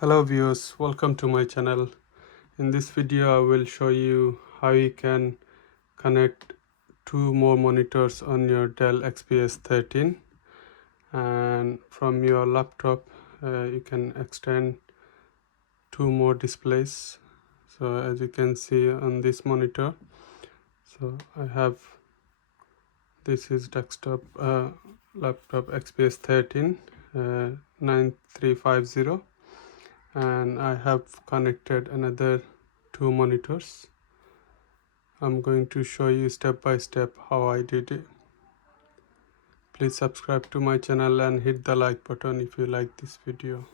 Hello viewers, welcome to my channel. In this video I will show you how you can connect two more monitors on your Dell XPS 13, and from your laptop you can extend two more displays. So as you can see on this monitor, so I have this is desktop laptop XPS 13 9350, and I have connected another two monitors. I'm going to show you step by step how I did it. Please subscribe to my channel and hit the like button if you like this video.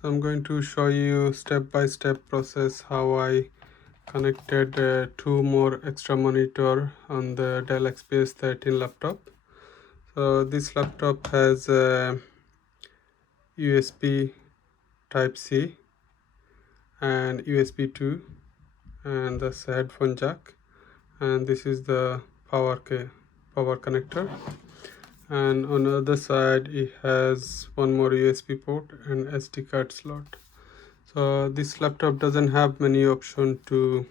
So I'm going to show you step by step process how I connected two more extra monitor on the Dell XPS 13 laptop. So this laptop has USB type C and USB 2, and that's a headphone jack, and this is the power connector, and on the other side it has one more USB port and SD card slot. So this laptop doesn't have many options to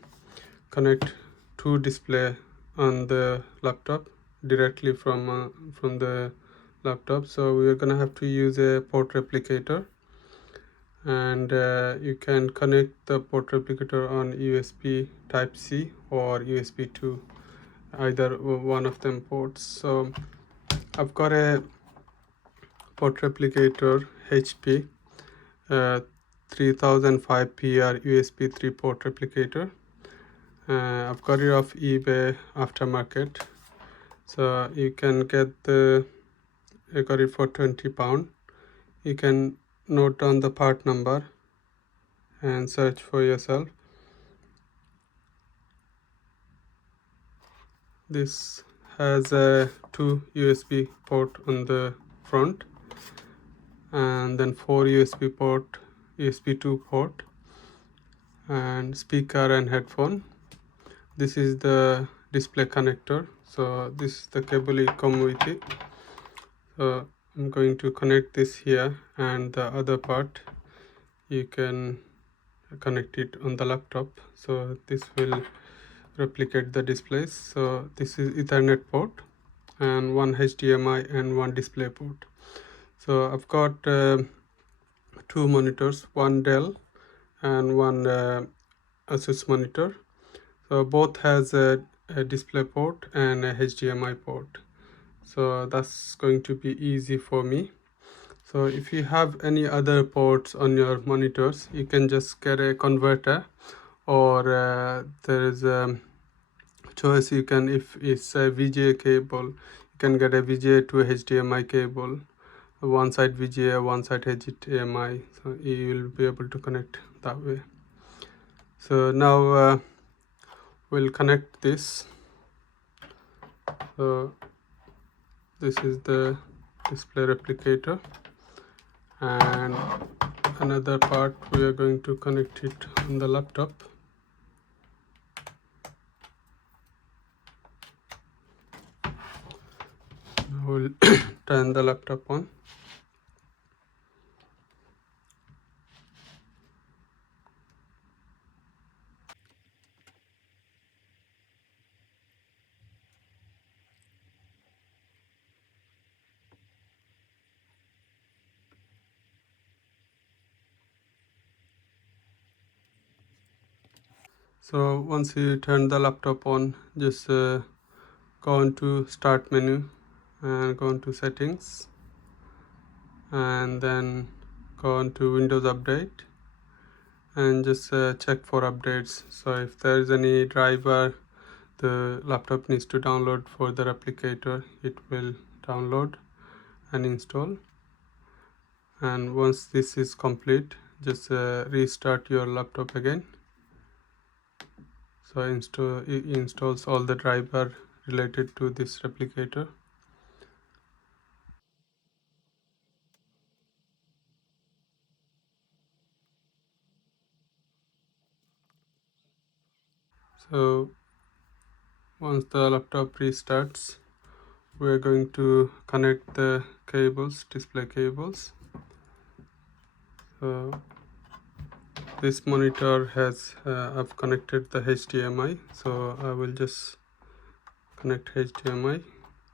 connect two display on the laptop directly from the laptop, so we are gonna have to use a port replicator, and you can connect the port replicator on USB type C or USB 2, either one of them ports. So I've got a port replicator HP 3005 PR USB 3 port replicator. I've got it off eBay aftermarket, so you can get I got it for £20. You can note down the part number and search for yourself. This has two USB port on the front, and then four USB 2 port, and speaker and headphone. This is the display connector, so this is the cable it come with it. So I'm going to connect this here, and the other part you can connect it on the laptop, so this will replicate the displays. So this is Ethernet port and one HDMI and one DisplayPort. So I've got two monitors, one Dell and one Asus monitor. So both has a DisplayPort and a HDMI port, so that's going to be easy for me. So if you have any other ports on your monitors, you can just get a converter, or there is a choice. You can, if it's a VGA cable, you can get a VGA to HDMI cable, one side VGA, one side HDMI, so you will be able to connect that way. So now we'll connect this. So this is the display replicator, and another part we are going to connect it on the laptop. Now we'll turn the laptop on. So once you turn the laptop on, just go on to start menu and go on to settings, and then go on to Windows Update, and just check for updates. So if there is any driver the laptop needs to download for the replicator, it will download and install. And once this is complete, just restart your laptop again. So it installs all the driver related to this replicator. So once the laptop restarts, we're going to connect the cables, display cables. So this monitor has I've connected the HDMI, so I will just connect HDMI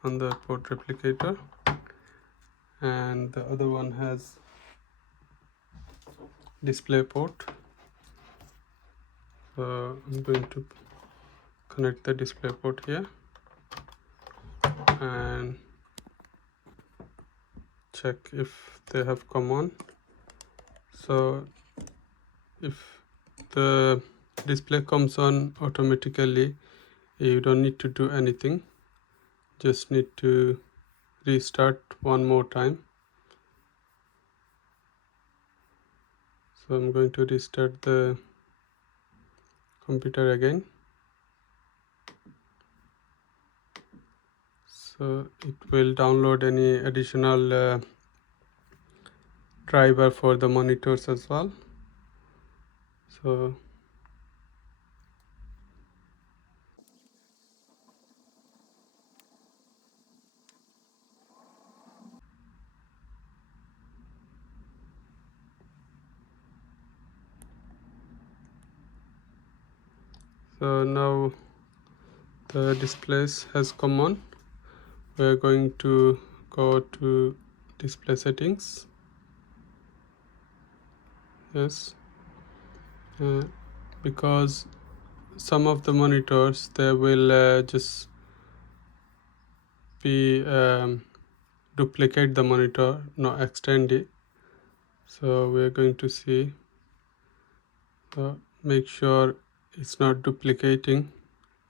on the port replicator, and the other one has DisplayPort. So I'm going to connect the DisplayPort here and check if they have come on. So if the display comes on automatically, you don't need to do anything, just need to restart one more time. So I'm going to restart the computer again. So it will download any additional driver for the monitors as well. So now the displays has come on. We're going to go to display settings. Yes, because some of the monitors, they will just be duplicate the monitor, not extend it. So we're going to see, make sure it's not duplicating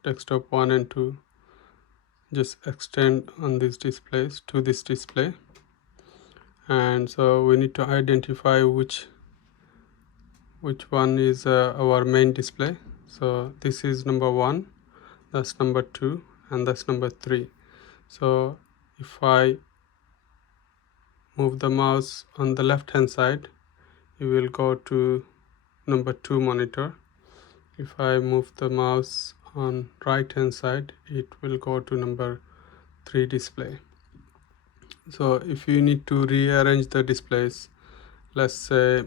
desktop 1 and 2. Just extend on these displays to this display, and so we need to identify which one is our main display. So this is number 1, that's number 2, and that's number 3. So if I move the mouse on the left hand side, you will go to number 2 monitor. If I move the mouse on right hand side, it will go to number 3 display. So if you need to rearrange the displays, let's say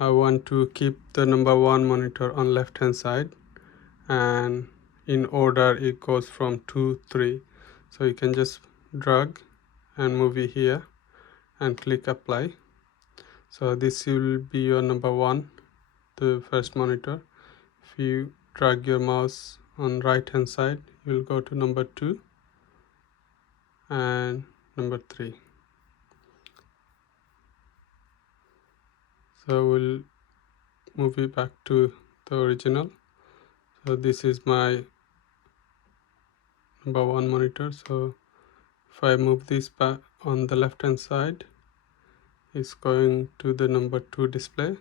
I want to keep the number 1 monitor on left hand side, and in order it goes from 2 3. So you can just drag and move it here and click apply. So this will be your number 1, the first monitor. If you drag your mouse on right hand side, you will go to number 2 and number 3. So we'll move it back to the original. So this is my number 1 monitor. So if I move this back on the left hand side, it's going to the number 2 display,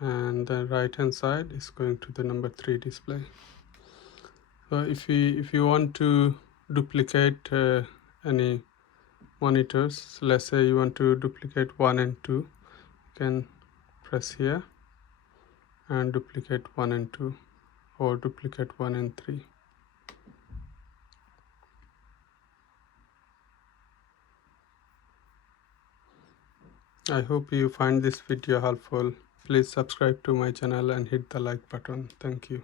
and the right hand side is going to the number 3 display. So if you want to duplicate any monitors, so let's say you want to duplicate 1 and 2, you can press here and duplicate 1 and 2, or duplicate 1 and 3. I hope you find this video helpful. Please subscribe to my channel and hit the like button. Thank you.